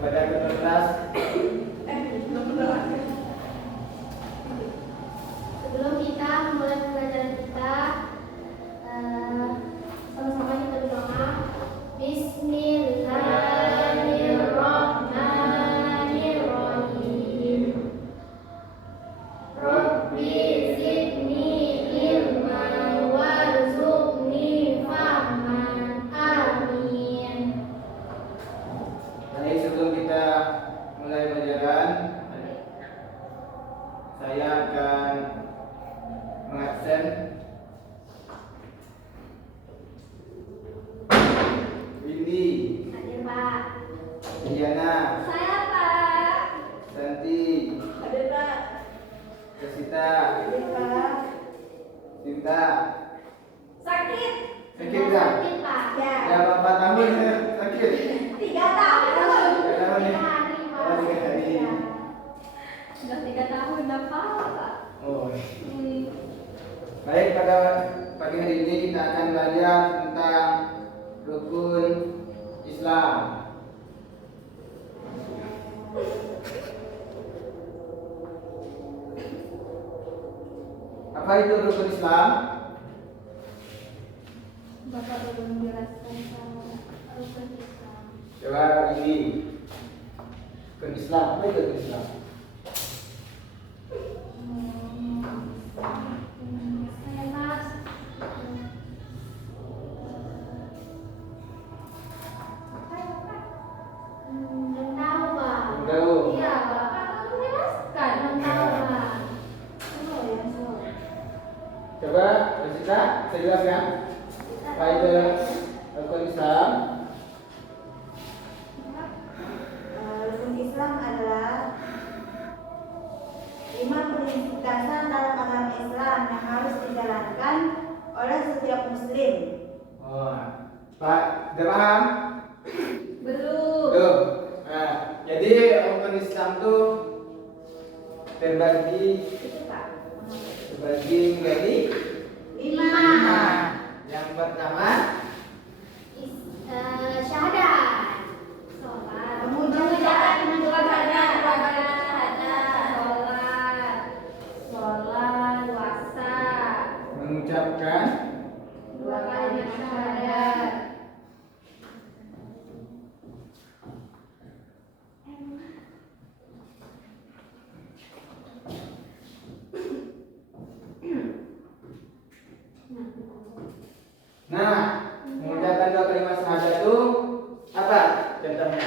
pada ke-16. Sebelum kita mulai pelajaran kita, sama-sama kita berdoa. Bismillahirrahmanirrahim. Rabbi zidni ilman warzuqni fahman. Amin. Baik, sebelum kita mulai pelajaran, saya akan mengabsen Windy, Hadir Pak. Diana, Saya Pak. Santi, Hadir Pak. Kesita, Hadir Pak. Cinta. Sakit. Sakit nggak? Sakit Pak. Ya. Ya, berapa tahun ya sakit? 3 tahun. 3 tahun ya? 3 hari Pak. Oh, 3 hari. Ya. Sudah 3 tahun Pak. Oh. Baik, pada pagi hari ini kita akan belajar tentang rukun Islam. Apa itu rukun Islam? Bapak belum menjelaskan sama rukun Islam. Coba ini rukun Islam. Apa itu rukun Islam? Saya Mas. Belum tahu Pak. Belum tahu. Iya Bapak belum menjelaskan. Belum tahu Pak. Oh ya Coba Rosita, saya jelaskan. Apa itu rukun Islam? Rukun Islam adalah 5 prinsip dasar dalam agama Islam yang harus dijalankan oleh setiap muslim. Oh, Pak, sudah paham? Belum. Tuh. Nah, jadi rukun Islam itu terbagi Itu Pak. menjadi 5. Yang pertama, Syahadat. Sholat. Mengucapkan Sholat. Puasa. mengucapkan 2 kalimat syahadat. Nah, mengucapkan 2 kalimat syahadat itu apa contohnya?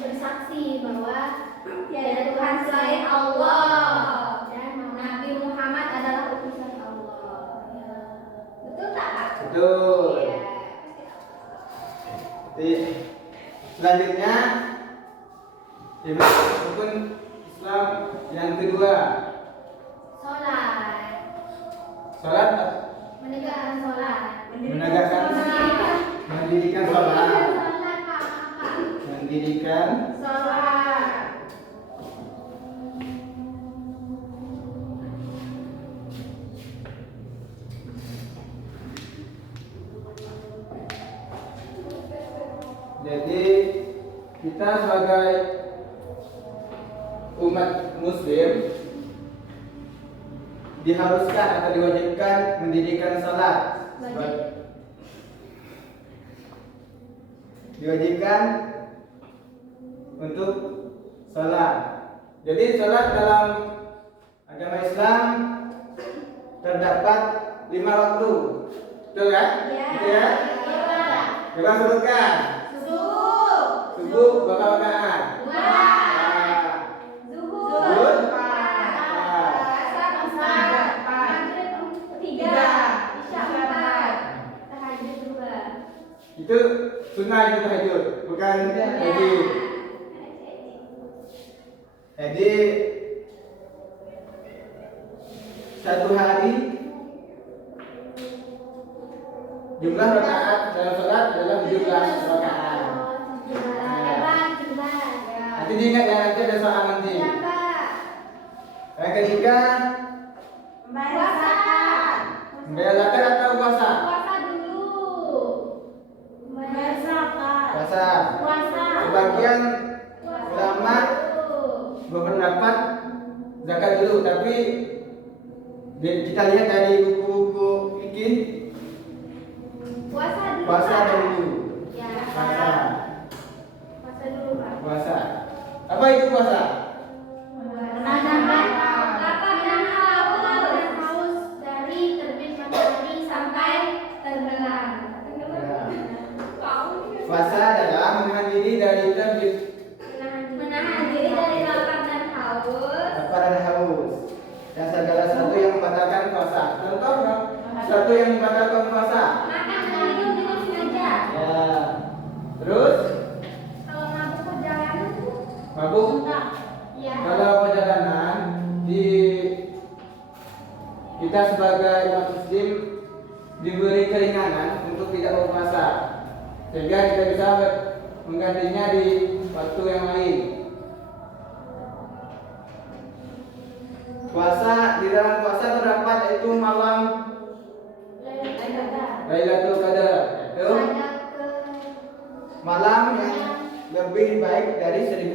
Bersaksi bahwa tiada Tuhan selain Allah dan Nabi Muhammad adalah utusan Allah. Betul tak Pak? Betul. Iya. Jadi, selanjutnya rukun Islam yang kedua, Sholat. salat, Menegakkan sholat. menegakkan, mendirikan salat, mendirikan Sholat. Jadi kita sebagai umat muslim diharuskan atau diwajibkan mendirikan salat. Diwajibkan untuk salat. Jadi salat dalam agama Islam terdapat 5 waktu. Betul kan? Ya. Betul ya? Coba sebutkan. Subuh berapa rakaat? 2. Ah, Zuhur. Asar. Asar 4. Maghrib 3. Isya 4. Tahajud 2. Itu sunnah itu tahajud, bukan wajib. Jadi satu hari jumlah rakaat dalam salat adalah 17 rakaat. Nanti diingat ya, nanti ada soal nanti. Ya Pak. Yang ketiga, Membayar zakat. membayar zakat atau puasa? Puasa dulu. Membayar kita lihat dari buku-buku fikih. Puasa dulu. Puasa Pak. dulu. Ya. Puasa. Puasa dulu, Pak. Puasa. Apa itu puasa? Menahan lapar dan haus dari terbit matahari sampai tenggelam. Puasa adalah menahan diri dari terbit Menahan diri dari lapar dan haus. lapar dan haus. Dan segala sesuatu yang membatalkan puasa. Contohnya, sesuatu yang membatalkan puasa. Makan dan minum dengan sengaja. Ya. Terus, Kalau mabuk perjalanan tuh. mabuk. Ya. Kalau perjalanan kita sebagai umat muslim diberi keringanan untuk tidak berpuasa, sehingga kita bisa menggantinya di waktu yang lain. Puasa, di dalam puasa terdapat yaitu malam Lailatul Qadar, yaitu malam yang lebih baik dari 1000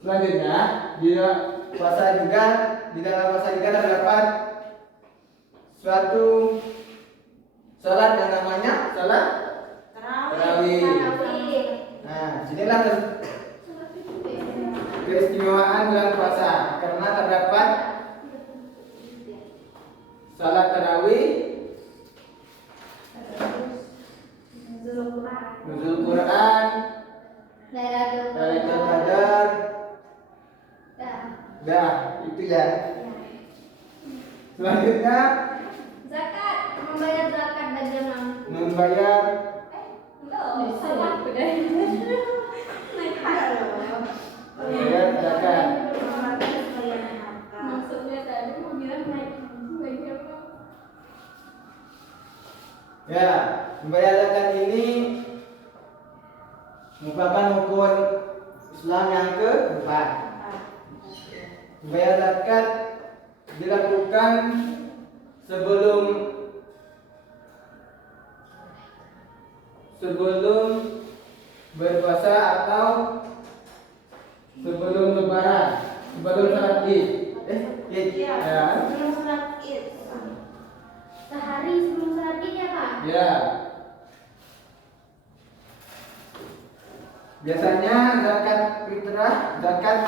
Selanjutnya, di dalam puasa juga terdapat suatu salat yang namanya salat tarawih. Nah, sinilah keistimewaan bulan puasa karena terdapat salat tarawih, nuzul Quran, Lailatul Qadar. Dah, itu ya. Selanjutnya Zakat, membayar zakat bagi yang mampu. membayar membayar zakat. Maksudnya tadi mau bilang naik bagi apa? Ya, membayar zakat ini merupakan rukun Islam yang keempat. Membayar zakat dilakukan sebelum berpuasa atau sebelum lebaran, sebelum salat Id. Id. Ya. Sehari sebelum salat Id ya, Pak? Ya. Biasanya zakat fitrah, zakat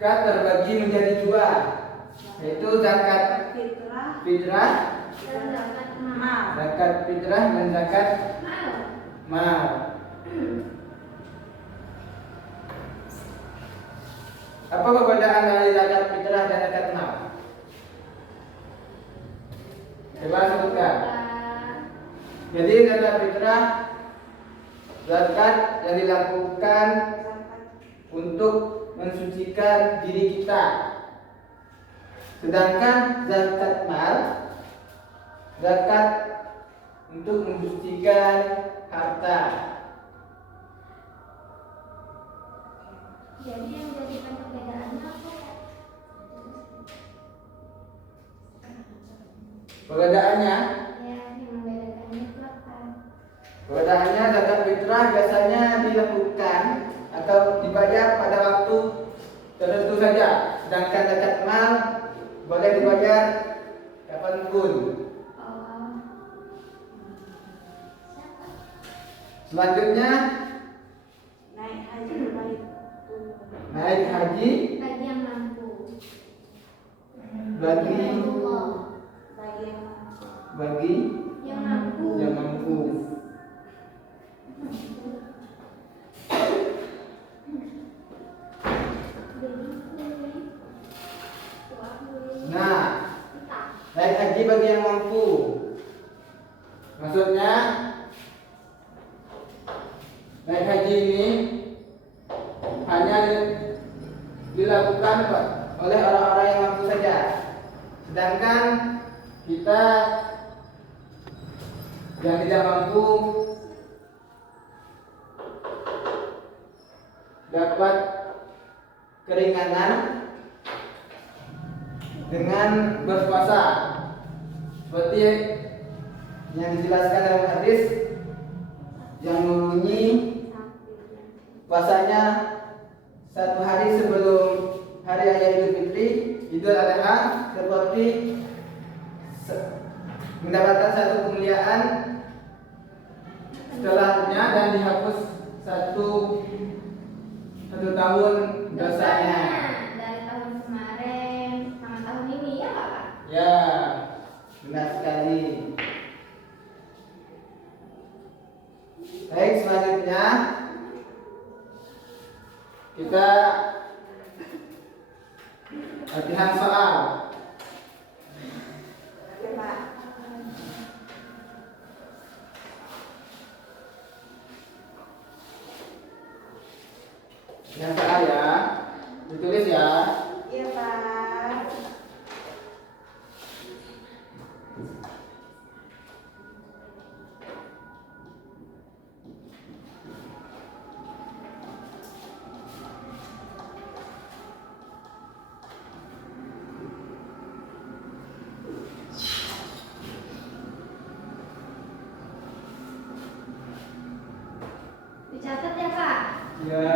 terbagi menjadi dua, yaitu zakat fitrah, Dan zakat mal. zakat fitrah dan zakat Mal. mal. Apa perbedaan dari zakat fitrah dan zakat mal? Coba sebutkan. Jadi zakat fitrah zakat yang dilakukan untuk mensucikan diri kita. Sedangkan zakat mal zakat untuk mensucikan harta. Jadi yang menjadikan perbedaannya apa ya? Perbedaannya, Ya, yang membedakannya itu apa? perbedaannya zakat fitrah biasanya dilakukan atau dibayar pada waktu tertentu saja, sedangkan zakat mal boleh dibayar kapanpun. Oh. Selanjutnya naik haji Bagi yang mampu. bagi Allah. bagi Yang mampu. yang mampu. Nah, naik haji bagi yang mampu. Maksudnya naik haji ini hanya dilakukan oleh orang-orang yang mampu saja. Sedangkan kita yang tidak mampu dapat keringanan dengan berpuasa, seperti yang dijelaskan dalam hadis yang mengunjungi puasanya 1 hari sebelum hari raya Idul Fitri, Idul Adha, seperti mendapatkan satu kemuliaan setelahnya dan dihapus satu tahun dosanya. Dari tahun kemarin sama tahun ini ya Pak? Ya, benar sekali. Baik, selanjutnya kita latihan soal. Oke, Pak. Latihan soal ya, ditulis ya. Iya, Pak. Dicatat ya Pak? Ya.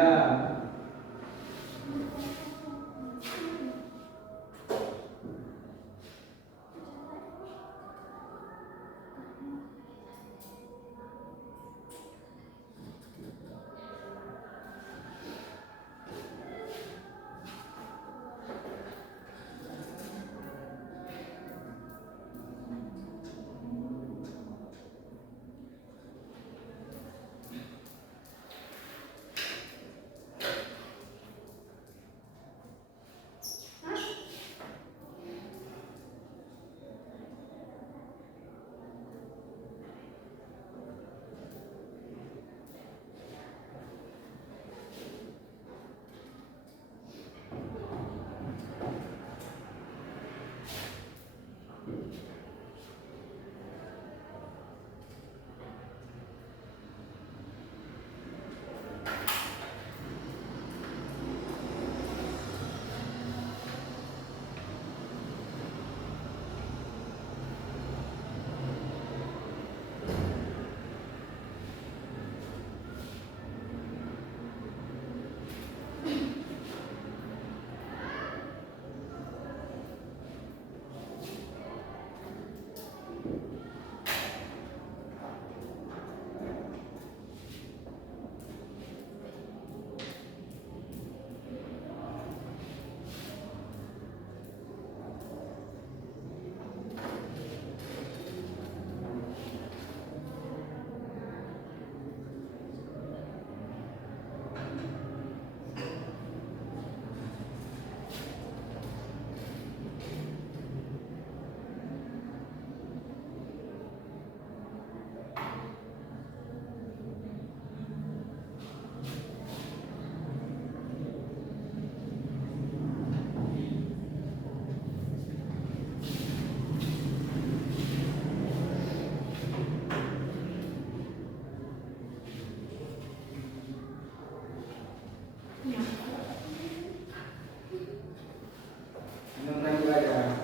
Minum lagi aja.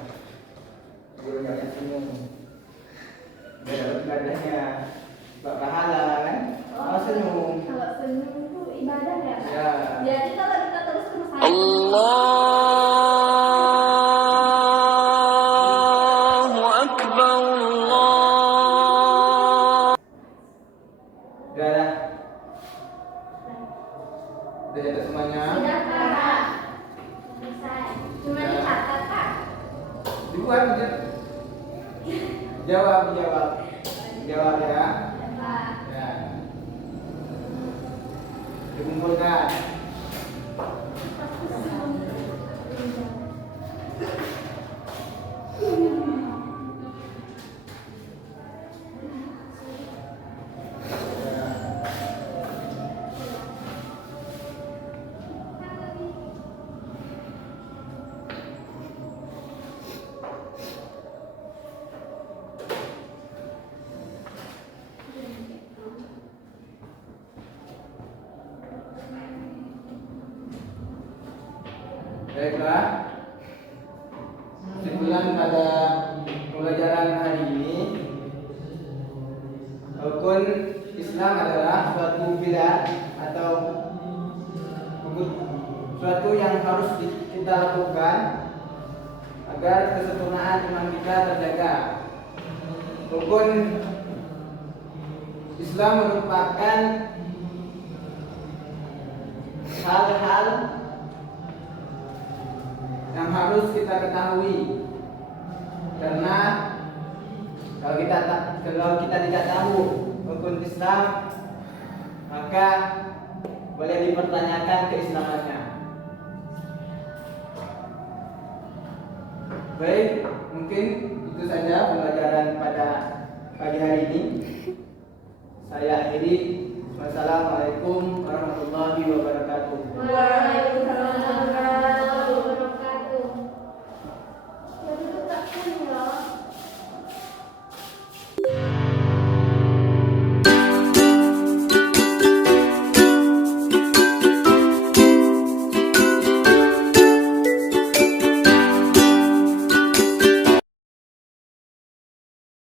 Guru jangan senyum. Biar dapat ibadahnya. Dapat pahala kan? Kalau senyum. Kalau senyum itu ibadah ya Pak? Ya. Jadi kalau kita terus saya Allahu Akbar, Allah. Udah dah. Udah catat semuanya. sudah Pak. Selesai. Cuma Ya. dicatat Pak. Dibuat aja. Jawab ya. Ya Pak. Ya. Dikumpulkan. Baiklah. Kesimpulan pada pembelajaran hari ini, rukun Islam Islam adalah suatu bid'ah atau suatu yang harus kita lakukan agar kesempurnaan iman kita terjaga. Rukun Islam merupakan hal-hal yang harus kita ketahui, karena kalau kita tidak tahu rukun Islam, maka boleh dipertanyakan keislamannya. Baik, mungkin itu saja pembelajaran pada pagi hari ini. Saya akhiri. Wassalamualaikum warahmatullahi wabarakatuh.